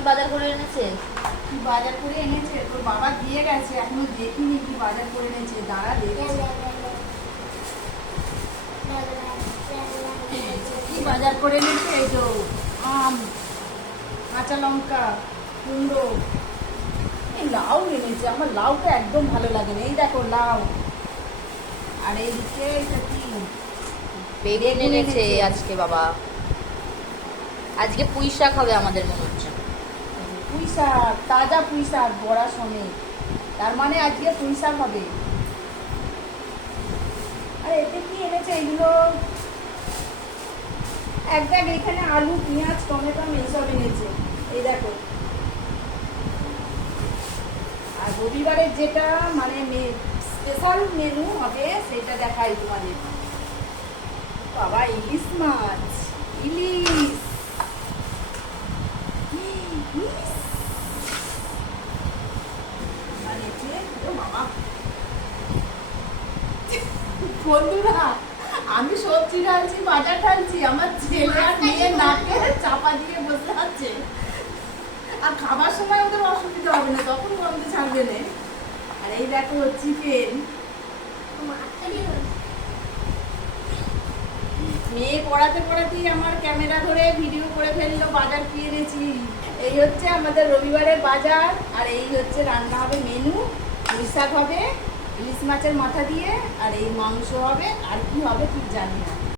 কি বাজার করে এনেছে? কি বাজার করে এনেছে তোর বাবা দিয়ে গেছে, এখনো দেখিনি কি বাজার করে এনেছে, দাঁড়া দেখছি কি বাজার করে এনেছে। এই তো আম, কাঁচা লঙ্কা, কুমড়ো, এই লাউ এনেছে। আমার লাউটা একদম ভালো লাগে না। এই দেখো লাউ, আর এইদিকে এটা কি বেগুন বেগুন এনেছে এনেছে। আজকে বাবা। আজকে পুঁই শাক হবে আমাদের মনে হচ্ছে। পুঁই শাক, তাজা পুঁই শাক বড়া সমেত, তার মানে আজকে পুঁই শাক হবে। আর এতে কি এনেছে এগুলো, এক ব্যাগ এখানে আলু পেঁয়াজ টমেটো এইসব এনেছে। এই দেখো, আর রবিবারের যেটা মানে স্পেশাল মেনু হবে সেটা দেখাই তোমাদের। বাবা ইলিশ মাছ, ইলিশ ইলিশ। মানে ও বাবা, বন্ধুরা আমি সবজি ঢালছি বাজার ঢালছি, আমার ছেলে আর মেয়ে নাকে চাপা দিয়ে বসে আছে। আর খাবার সময় ওদের অসুবিধা হবে না, তখন গন্ধ ছাড়বে না। আর এই দেখো চিকেন। মেয়ে পড়াতে পড়াতেই আমার ক্যামেরা ধরে ভিডিও করে ফেললো বাজার কি এনেছি। এই হচ্ছে আমাদের রবিবারের বাজার, আর এই হচ্ছে রান্না হবে মেনু। পুঁই শাক হবে ইলিশ মাছের মাথা দিয়ে, আর এই মাংস হবে, আর কি হবে ঠিক জানি না।